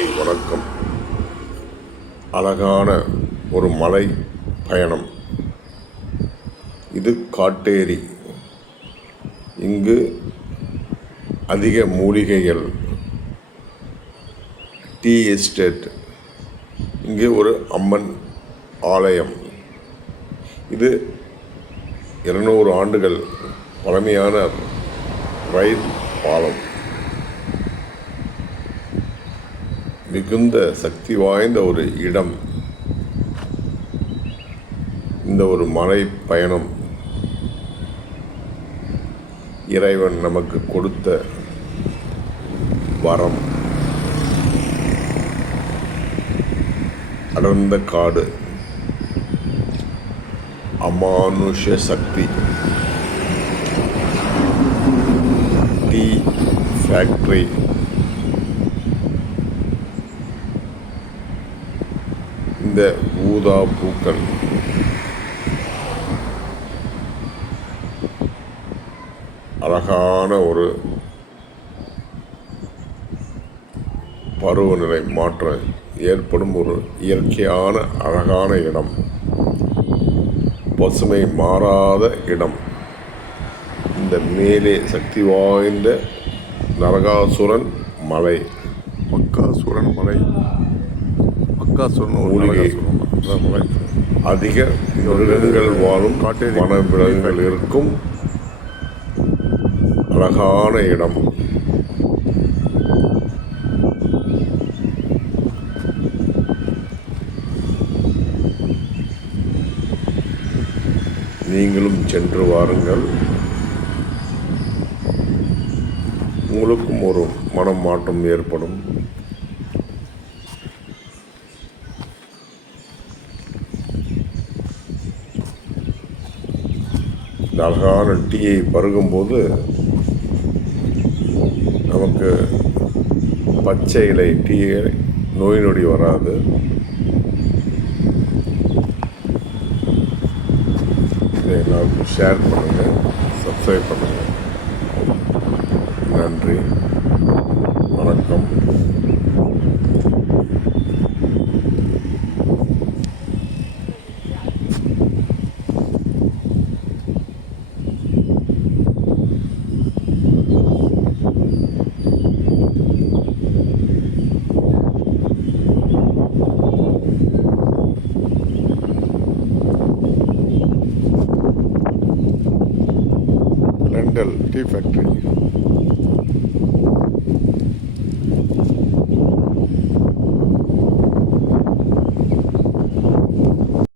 காலை வணக்கம். அழகான ஒரு மலை பயணம். இது காட்டேரி. இங்கு அதிக மூலிகைகள், டீ எஸ்டேட். இங்கே ஒரு அம்மன் ஆலயம். இது 200 ஆண்டுகள் பழமையான ரயில் பாலம். மிகுந்த சக்தி வாய்ந்த ஒரு இடம். இந்த ஒரு மலை பயணம் இறைவன் நமக்கு கொடுத்த வரம். அடர்ந்த காடு, அமானுஷ சக்தி, டீ ஃபேக்டரி, இந்த ஊதா பூக்கள், அழகான ஒரு பருவநிலை மாற்றம் ஏற்படும் ஒரு இயற்கையான அழகான இடம். பசுமை மாறாத இடம். இந்த மேலே சக்தி வாய்ந்த நரகாசுரன் மலை, மக்காசுரன் மலை, மூலிகை மலை, அதிக மிருகங்கள் வாழும் வனவிலங்குகள் இருக்கும் அழகான இடம். நீங்களும் சென்று வாருங்கள். உங்களுக்கும் ஒரு மனம் மாற்றம் ஏற்படும். இந்த அழகான டீயை பருகும்போது நமக்கு பச்சை இலை டீயை நோய் நொடி வராது. இதை எல்லாருக்கும் ஷேர் பண்ணுங்கள், சப்ஸ்கிரைப் பண்ணுங்கள். நன்றி, வணக்கம். London tea factory.